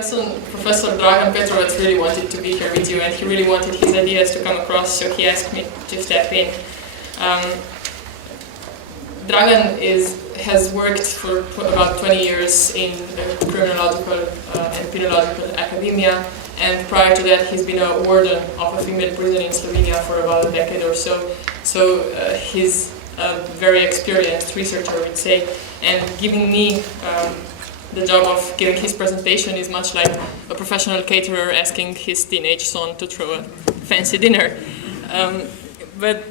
Professor Dragan Petrovac really wanted to be here with you, and he really wanted his ideas to come across, so he asked me to step in. Dragan has worked for about 20 years in the criminological and penological academia, and prior to that he's been a warden of a female prison in Slovenia for about a decade or so. So he's a very experienced researcher, I would say, and giving me the job of giving his presentation is much like a professional caterer asking his teenage son to throw a fancy dinner. But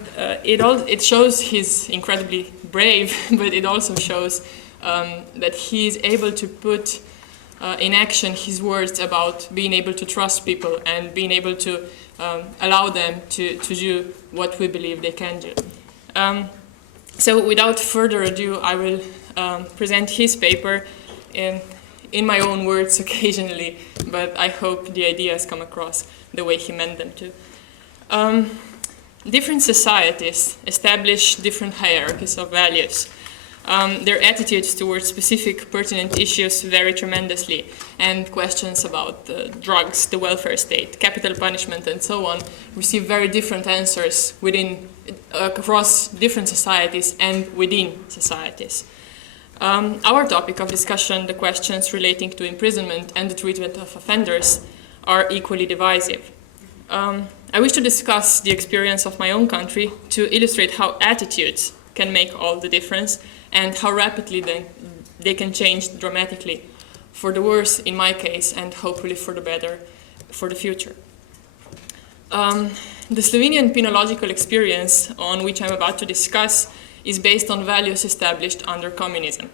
it shows he's incredibly brave, but it also shows that he's able to put in action his words about being able to trust people and being able to allow them to do what we believe they can do. So without further ado, I will present his paper in my own words occasionally, but I hope the ideas come across the way he meant them to. Different societies establish different hierarchies of values. Their attitudes towards specific pertinent issues vary tremendously, and questions about drugs, the welfare state, capital punishment, and so on receive very different answers across different societies and within societies. Our topic of discussion, the questions relating to imprisonment and the treatment of offenders, are equally divisive. I wish to discuss the experience of my own country to illustrate how attitudes can make all the difference and how rapidly they can change dramatically, for the worse in my case and hopefully for the better for the future. The Slovenian penological experience on which I'm about to discuss is based on values established under communism.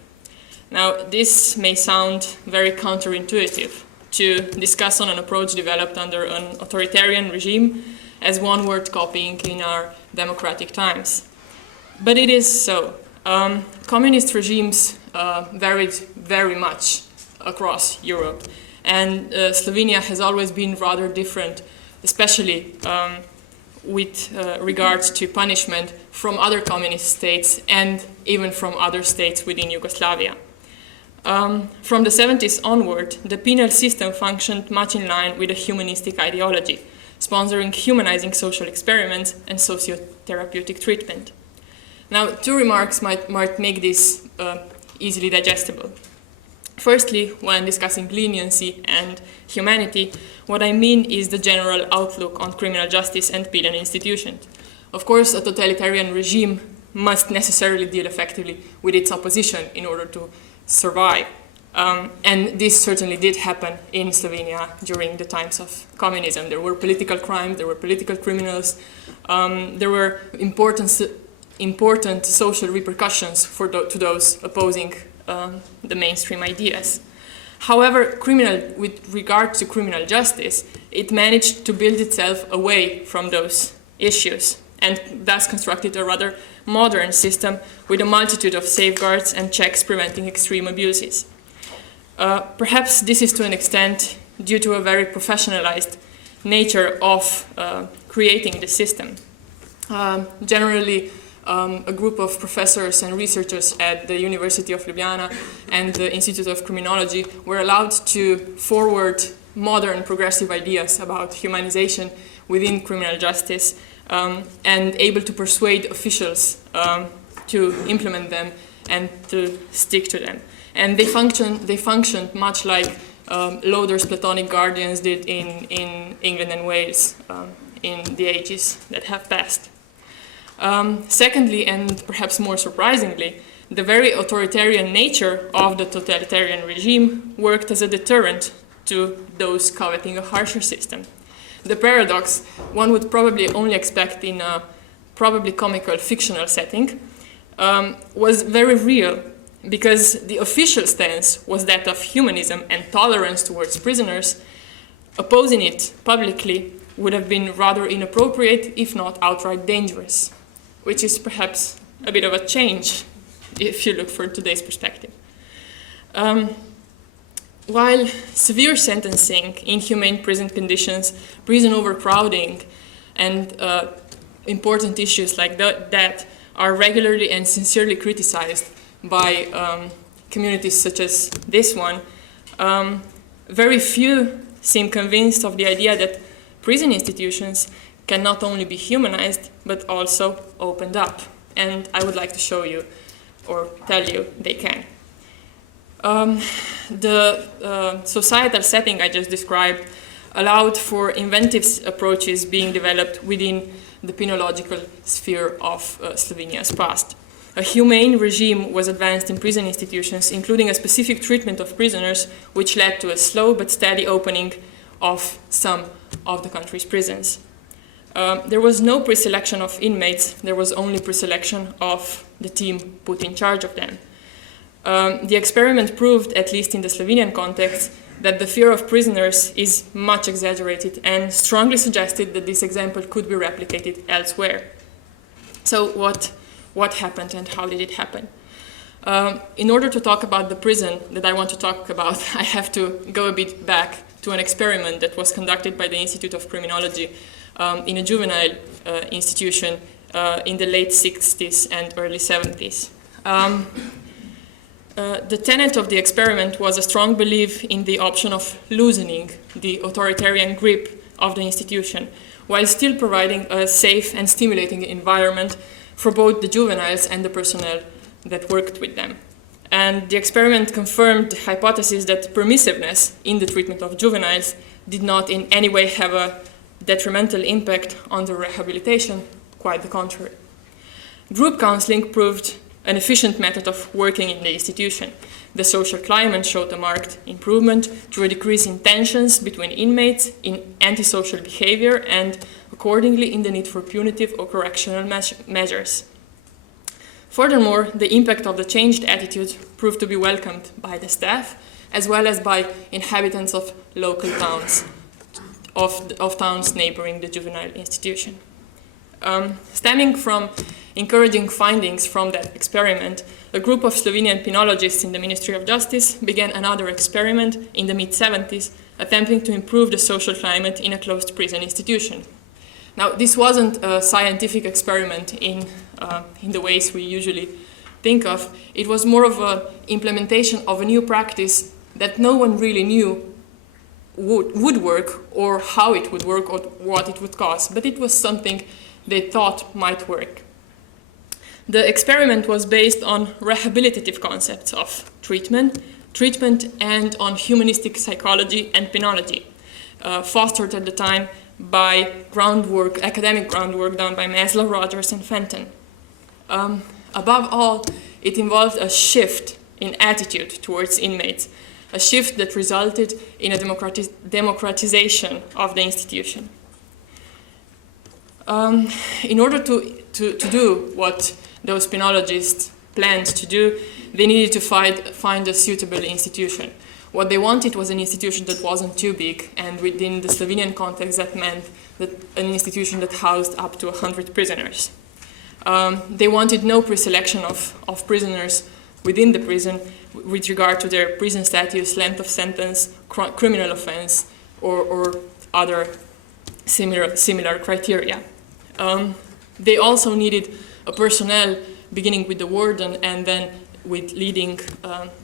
Now, this may sound very counterintuitive to discuss on an approach developed under an authoritarian regime as one-word copying in our democratic times. But it is so. Communist regimes varied very much across Europe, and Slovenia has always been rather different, especially with regards to punishment from other communist states and even from other states within Yugoslavia. From the 70s onward, the penal system functioned much in line with a humanistic ideology, sponsoring humanizing social experiments and sociotherapeutic treatment. Now, two remarks might make this easily digestible. Firstly, when discussing leniency and humanity, what I mean is the general outlook on criminal justice and penal institutions. Of course, a totalitarian regime must necessarily deal effectively with its opposition in order to survive. And this certainly did happen in Slovenia during the times of communism. There were political crimes, there were political criminals, there were important social repercussions to those opposing the mainstream ideas. However, with regard to criminal justice, it managed to build itself away from those issues and thus constructed a rather modern system with a multitude of safeguards and checks preventing extreme abuses. Perhaps this is to an extent due to a very professionalized nature of creating the system. Generally, a group of professors and researchers at the University of Ljubljana and the Institute of Criminology were allowed to forward modern progressive ideas about humanization within criminal justice and able to persuade officials to implement them and to stick to them. And they functioned much like Loder's Platonic guardians did in England and Wales in the ages that have passed. Secondly, and perhaps more surprisingly, the very authoritarian nature of the totalitarian regime worked as a deterrent to those coveting a harsher system. The paradox one would probably only expect in a probably comical fictional setting was very real, because the official stance was that of humanism and tolerance towards prisoners. Opposing it publicly would have been rather inappropriate, if not outright dangerous, which is perhaps a bit of a change if you look for today's perspective. While severe sentencing, inhumane prison conditions, prison overcrowding, and important issues like that are regularly and sincerely criticized by communities such as this one, Very few seem convinced of the idea that prison institutions can not only be humanized, but also opened up. And I would like to show you, or tell you, they can. The societal setting I just described allowed for inventive approaches being developed within the penological sphere of Slovenia's past. A humane regime was advanced in prison institutions, including a specific treatment of prisoners, which led to a slow but steady opening of some of the country's prisons. There was no pre-selection of inmates, there was only pre-selection of the team put in charge of them. The experiment proved, at least in the Slovenian context, that the fear of prisoners is much exaggerated and strongly suggested that this example could be replicated elsewhere. So what happened and how did it happen? In order to talk about the prison that I want to talk about, I have to go a bit back to an experiment that was conducted by the Institute of Criminology in a juvenile institution in the late 60s and early 70s. The tenet of the experiment was a strong belief in the option of loosening the authoritarian grip of the institution, while still providing a safe and stimulating environment for both the juveniles and the personnel that worked with them. And the experiment confirmed the hypothesis that permissiveness in the treatment of juveniles did not in any way have a detrimental impact on their rehabilitation, quite the contrary. Group counseling proved an efficient method of working in the institution. The social climate showed a marked improvement through a decrease in tensions between inmates, in antisocial behavior, and accordingly in the need for punitive or correctional measures. Furthermore, the impact of the changed attitude proved to be welcomed by the staff, as well as by inhabitants of local towns, of towns neighboring the juvenile institution. Stemming from encouraging findings from that experiment, a group of Slovenian penologists in the Ministry of Justice began another experiment in the mid-70s, attempting to improve the social climate in a closed prison institution. Now, this wasn't a scientific experiment in the ways we usually think of. It was more of an implementation of a new practice that no one really knew would work, or how it would work, or what it would cost, but it was something they thought might work. The experiment was based on rehabilitative concepts of treatment, and on humanistic psychology and penology, fostered at the time by academic groundwork done by Maslow, Rogers, and Fenton. Above all, it involved a shift in attitude towards inmates, a shift that resulted in a democratization of the institution. In order to do what those penologists planned to do, they needed to find a suitable institution. What they wanted was an institution that wasn't too big, and within the Slovenian context that meant that an institution that housed up to 100 prisoners. They wanted no pre-selection of prisoners within the prison with regard to their prison status, length of sentence, criminal offense, or other similar criteria. They also needed a personnel beginning with the warden and then with leading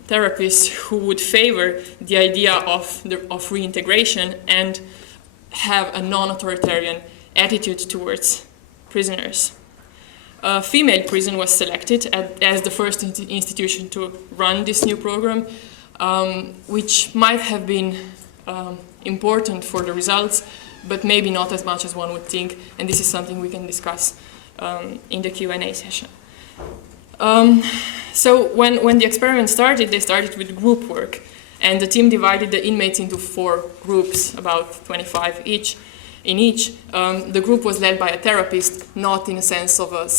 therapists who would favor the idea of reintegration and have a non-authoritarian attitude towards prisoners. A female prison was selected as the first institution to run this new program, which might have been important for the results, but maybe not as much as one would think, and this is something we can discuss in the Q&A session. So when the experiment started, they started with group work, and the team divided the inmates into 4 groups, about 25 each. In each, the group was led by a therapist, not in a sense of a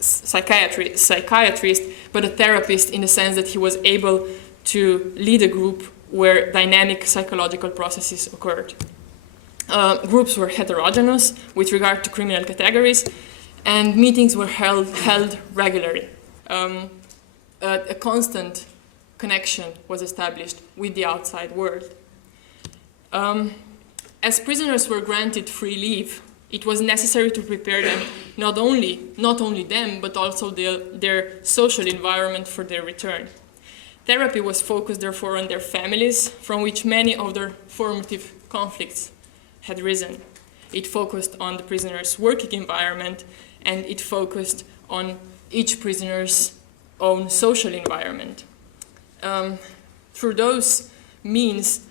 psychiatrist, but a therapist in the sense that he was able to lead a group where dynamic psychological processes occurred. Groups were heterogeneous with regard to criminal categories, and meetings were held regularly. A constant connection was established with the outside world. As prisoners were granted free leave, it was necessary to prepare them, not only them, but also their social environment for their return. Therapy was focused, therefore, on their families, from which many of their formative conflicts had risen. It focused on the prisoner's working environment, and it focused on each prisoner's own social environment. Through those means,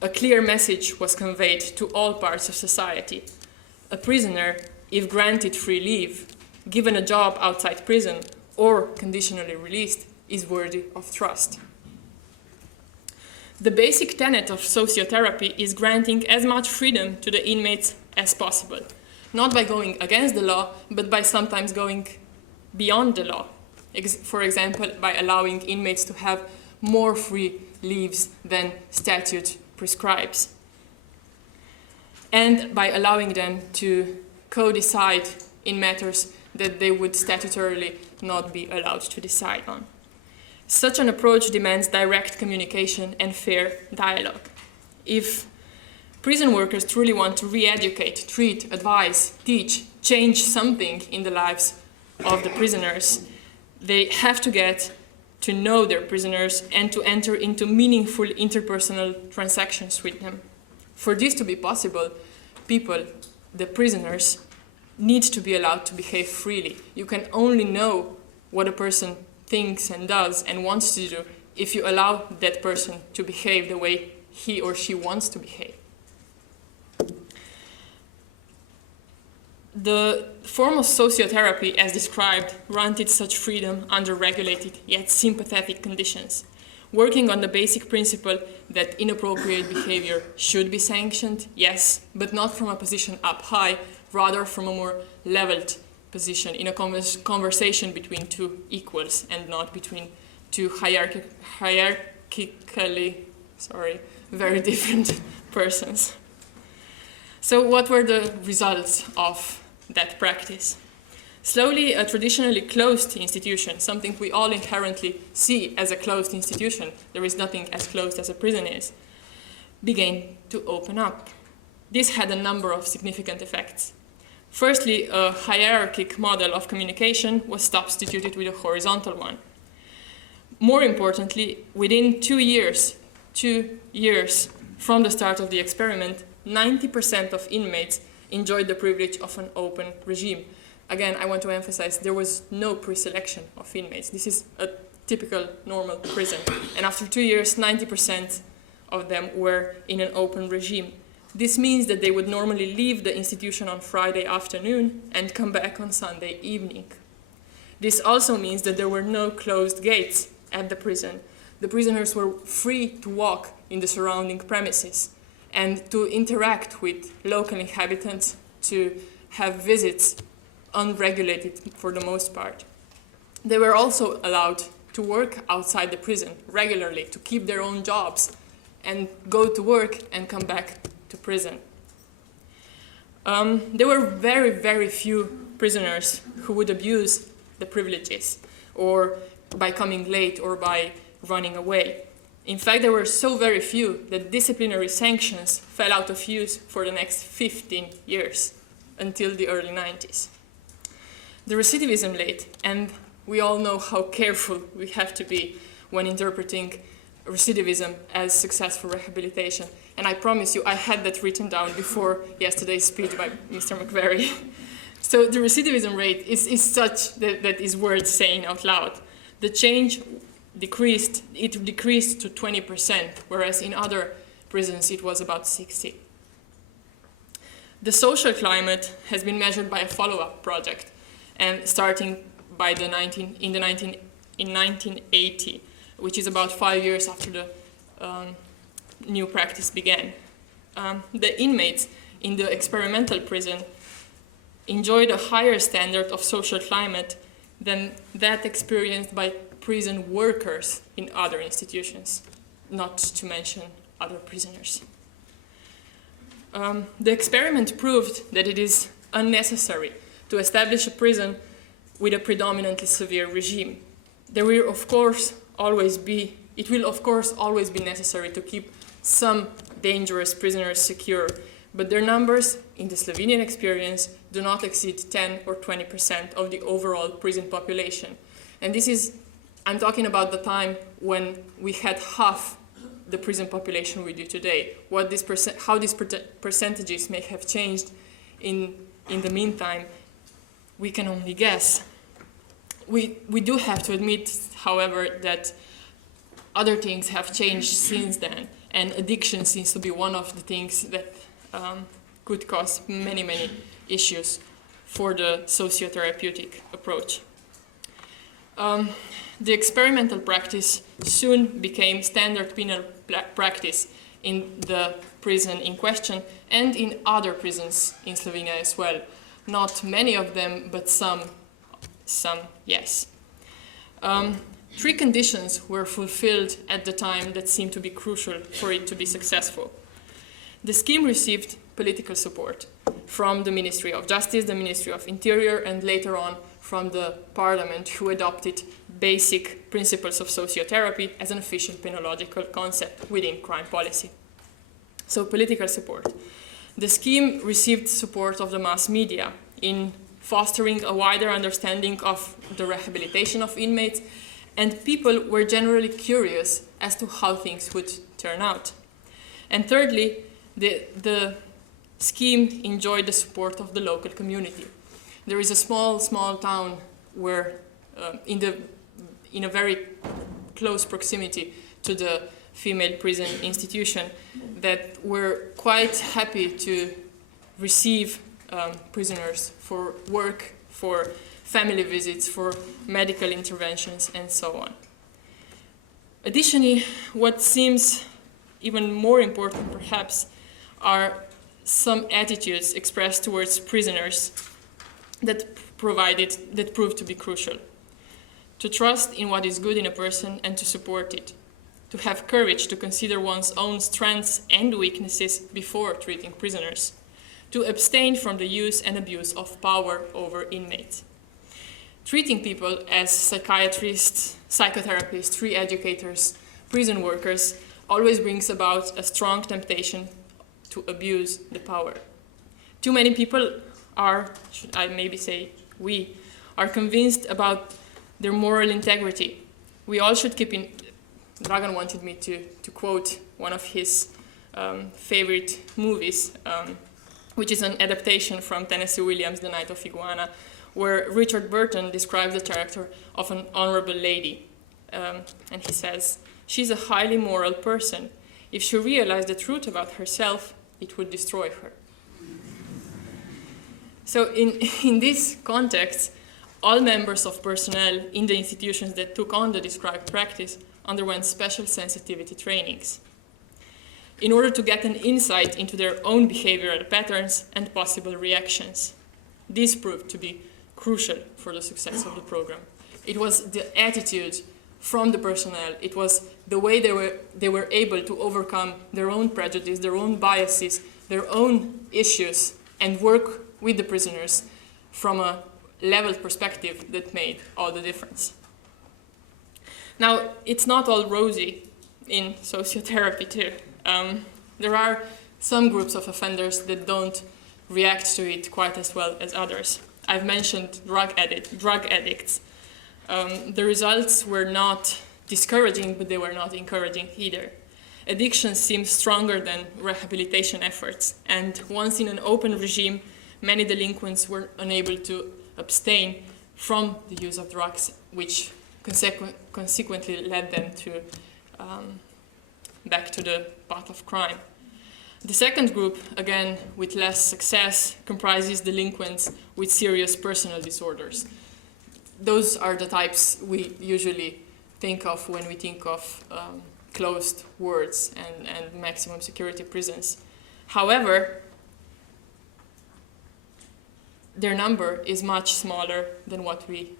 a clear message was conveyed to all parts of society. A prisoner, if granted free leave, given a job outside prison, or conditionally released, is worthy of trust. The basic tenet of sociotherapy is granting as much freedom to the inmates as possible, not by going against the law, but by sometimes going beyond the law. For example, by allowing inmates to have more free leaves than statute prescribes, and by allowing them to co-decide in matters that they would statutorily not be allowed to decide on. Such an approach demands direct communication and fair dialogue. If prison workers truly want to re-educate, treat, advise, teach, change something in the lives of the prisoners, they have to get to know their prisoners and to enter into meaningful interpersonal transactions with them. For this to be possible, people, the prisoners, need to be allowed to behave freely. You can only know what a person thinks and does and wants to do if you allow that person to behave the way he or she wants to behave. The form of sociotherapy, as described, granted such freedom under regulated yet sympathetic conditions, working on the basic principle that inappropriate behavior should be sanctioned, yes, but not from a position up high, rather from a more leveled position in a conversation between two equals and not between two hierarchically very different persons. So what were the results of that practice? Slowly, a traditionally closed institution, something we all inherently see as a closed institution, there is nothing as closed as a prison is, began to open up. This had a number of significant effects. Firstly, a hierarchic model of communication was substituted with a horizontal one. More importantly, within 2 years from the start of the experiment, 90% of inmates enjoyed the privilege of an open regime. Again, I want to emphasize there was no pre-selection of inmates. This is a typical normal prison. And after 2 years, 90% of them were in an open regime. This means that they would normally leave the institution on Friday afternoon and come back on Sunday evening. This also means that there were no closed gates at the prison. The prisoners were free to walk in the surrounding premises and to interact with local inhabitants, to have visits unregulated for the most part. They were also allowed to work outside the prison regularly, to keep their own jobs and go to work and come back to prison. There were very, very few prisoners who would abuse the privileges, or by coming late or by running away. In fact, there were so very few that disciplinary sanctions fell out of use for the next 15 years, until the early 90s. The recidivism rate, and we all know how careful we have to be when interpreting recidivism as successful rehabilitation. And I promise you, I had that written down before yesterday's speech by Mr. McVeary. So the recidivism rate is such that is worth saying out loud. The change decreased to 20%, whereas in other prisons it was about 60%. The social climate has been measured by a follow-up project, and starting by in 1980, which is about 5 years after the new practice began. The inmates in the experimental prison enjoyed a higher standard of social climate than that experienced by prison workers in other institutions, not to mention other prisoners. The experiment proved that it is unnecessary to establish a prison with a predominantly severe regime. It will of course always be necessary to keep some dangerous prisoners secure, but their numbers in the Slovenian experience do not exceed 10 or 20% of the overall prison population. And this is I'm talking about the time when we had half the prison population we do today. How these percentages may have changed in the meantime, we can only guess. We do have to admit, however, that other things have changed since then, and addiction seems to be one of the things that could cause many, many issues for the sociotherapeutic approach. The experimental practice soon became standard penal practice in the prison in question and in other prisons in Slovenia as well. Not many of them, but some yes. Three conditions were fulfilled at the time that seemed to be crucial for it to be successful. The scheme received political support from the Ministry of Justice, the Ministry of Interior, and later on from the Parliament, who adopted basic principles of sociotherapy as an official penological concept within crime policy. So, political support. The scheme received support of the mass media in fostering a wider understanding of the rehabilitation of inmates, and people were generally curious as to how things would turn out. And thirdly, the scheme enjoyed the support of the local community. There is a small town where, in a very close proximity to the female prison institution, that were quite happy to receive prisoners for work, for family visits, for medical interventions, and so on. Additionally, what seems even more important, perhaps, are some attitudes expressed towards prisoners that proved to be crucial. To trust in what is good in a person and to support it. To have courage to consider one's own strengths and weaknesses before treating prisoners. To abstain from the use and abuse of power over inmates. Treating people as psychiatrists, psychotherapists, re-educators, prison workers always brings about a strong temptation to abuse the power. Too many people are, should I maybe say we, are convinced about their moral integrity. We all should keep in... Dragan wanted me to quote one of his favorite movies, which is an adaptation from Tennessee Williams' The Night of Iguana, where Richard Burton describes the character of an honorable lady. And he says, "She's a highly moral person. If she realized the truth about herself, it would destroy her." So in this context, all members of personnel in the institutions that took on the described practice underwent special sensitivity trainings in order to get an insight into their own behavioral patterns and possible reactions. This proved to be crucial for the success of the program. It was the attitude from the personnel, it was the way they were able to overcome their own prejudice, their own biases, their own issues, and work with the prisoners from a level perspective that made all the difference. Now, it's not all rosy in sociotherapy too. There are some groups of offenders that don't react to it quite as well as others. I've mentioned drug addicts. The results were not discouraging, but they were not encouraging either. Addiction seems stronger than rehabilitation efforts, and once in an open regime, many delinquents were unable to abstain from the use of drugs, which consequently led them to back to the path of crime. The second group, again with less success, comprises delinquents with serious personal disorders. Those are the types we usually think of when we think of closed wards and maximum security prisons. However, their number is much smaller than what we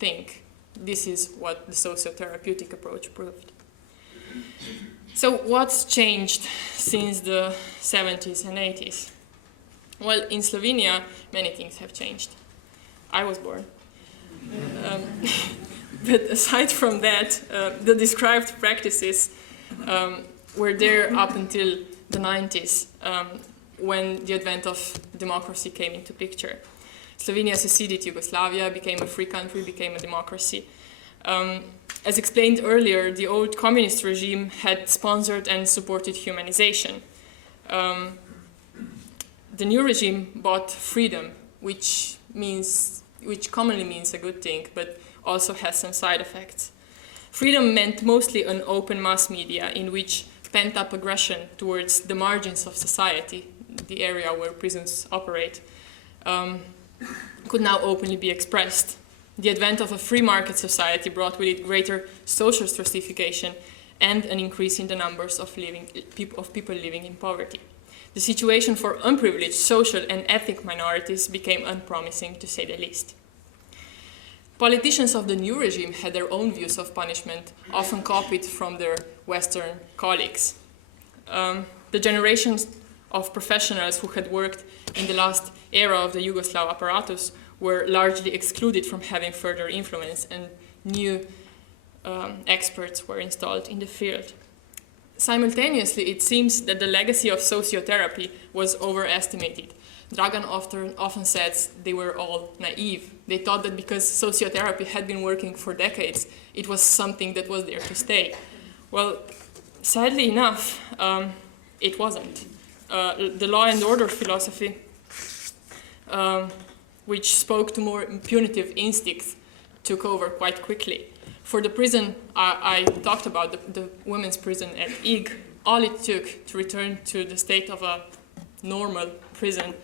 think. This is what the sociotherapeutic approach proved. So what's changed since the 70s and 80s? Well, in Slovenia, many things have changed. I was born. But aside from that, the described practices were there up until the 90s, when the advent of democracy came into picture. Slovenia seceded Yugoslavia, became a free country, became a democracy. As explained earlier, the old communist regime had sponsored and supported humanization. The new regime bought freedom, which commonly means a good thing, but also has some side effects. Freedom meant mostly an open mass media in which pent-up aggression towards the margins of society, the area where prisons operate, could now openly be expressed. The advent of a free market society brought with it greater social stratification and an increase in the numbers of people living in poverty. The situation for unprivileged social and ethnic minorities became unpromising, to say the least. Politicians of the new regime had their own views of punishment, often copied from their Western colleagues. The generations of professionals who had worked in the last era of the Yugoslav apparatus were largely excluded from having further influence, and new experts were installed in the field. Simultaneously, it seems that the legacy of sociotherapy was overestimated. Dragan often says they were all naive. They thought that because sociotherapy had been working for decades, it was something that was there to stay. Well, sadly enough, it wasn't. The law and order philosophy, which spoke to more punitive instincts, took over quite quickly. For the prison I talked about, the women's prison at Ig, all it took to return to the state of a normal prison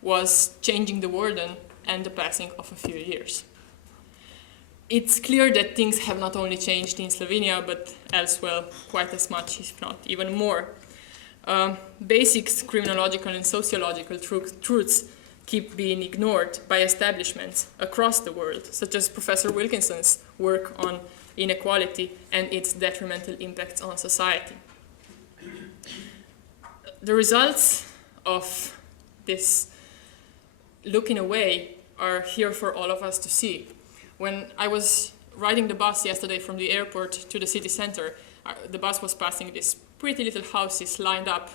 was changing the warden and the passing of a few years. It's clear that things have not only changed in Slovenia, but elsewhere quite as much, if not even more. Basic criminological and sociological truths keep being ignored by establishments across the world, such as Professor Wilkinson's work on inequality and its detrimental impacts on society. The results of this looking away are here for all of us to see. When I was riding the bus yesterday from the airport to the city center, the bus was passing these pretty little houses lined up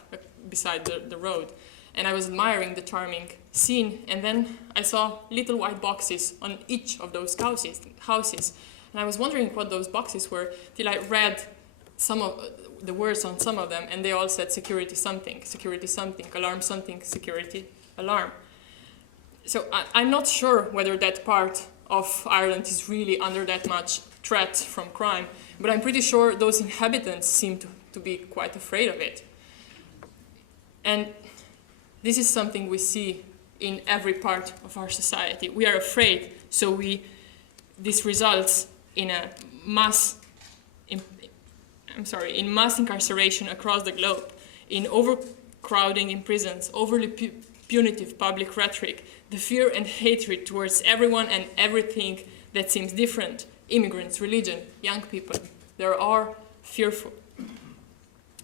beside the road. And I was admiring the charming scene, and then I saw little white boxes on each of those houses. And I was wondering what those boxes were, till I read some of the words on some of them, and they all said security something, alarm something, security, alarm. So I'm not sure whether that part of Ireland is really under that much threat from crime, but I'm pretty sure those inhabitants seem to be quite afraid of it. And this is something we see in every part of our society. We are afraid, so this results in a mass incarceration across the globe, in overcrowding in prisons, overly punitive public rhetoric, the fear and hatred towards everyone and everything that seems different, immigrants, religion, young people. They are fearful.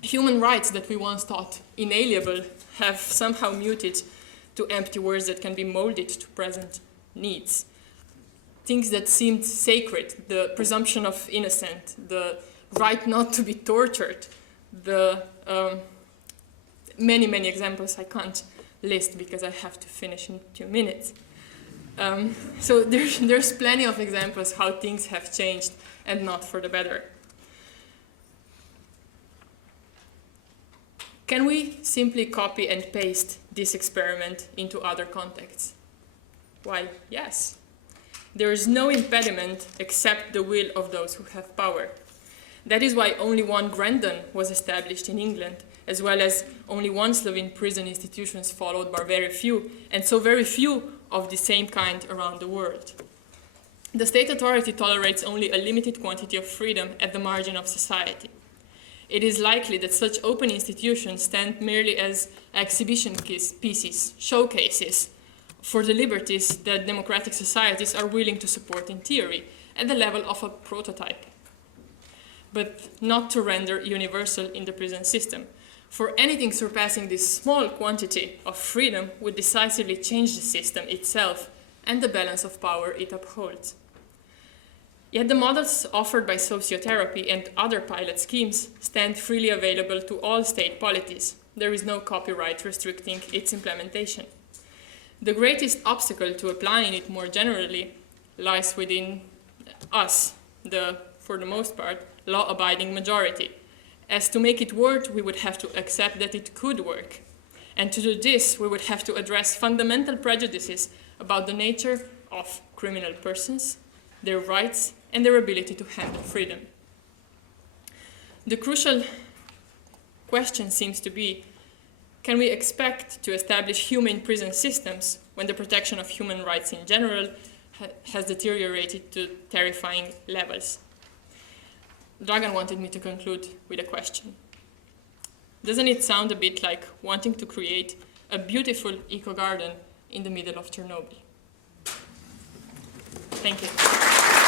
Human rights that we once thought inalienable have somehow muted to empty words that can be molded to present needs. Things that seemed sacred, the presumption of innocence, the right not to be tortured, the many examples I can't list because I have to finish in 2 minutes. So there's plenty of examples how things have changed and not for the better. Can we simply copy and paste this experiment into other contexts? Why, yes. There is no impediment except the will of those who have power. That is why only one Grandon was established in England, as well as only one Slovene prison institutions followed by very few, and so very few of the same kind around the world. The state authority tolerates only a limited quantity of freedom at the margin of society. It is likely that such open institutions stand merely as exhibition pieces, showcases, for the liberties that democratic societies are willing to support in theory, at the level of a prototype, but not to render universal in the prison system. For anything surpassing this small quantity of freedom would decisively change the system itself and the balance of power it upholds. Yet the models offered by sociotherapy and other pilot schemes stand freely available to all state polities. There is no copyright restricting its implementation. The greatest obstacle to applying it more generally lies within us, the for the most part, law-abiding majority. As to make it work, we would have to accept that it could work. And to do this, we would have to address fundamental prejudices about the nature of criminal persons, their rights, and their ability to handle freedom. The crucial question seems to be, can we expect to establish humane prison systems when the protection of human rights in general has deteriorated to terrifying levels? Dragan wanted me to conclude with a question. Doesn't it sound a bit like wanting to create a beautiful eco-garden in the middle of Chernobyl? Thank you.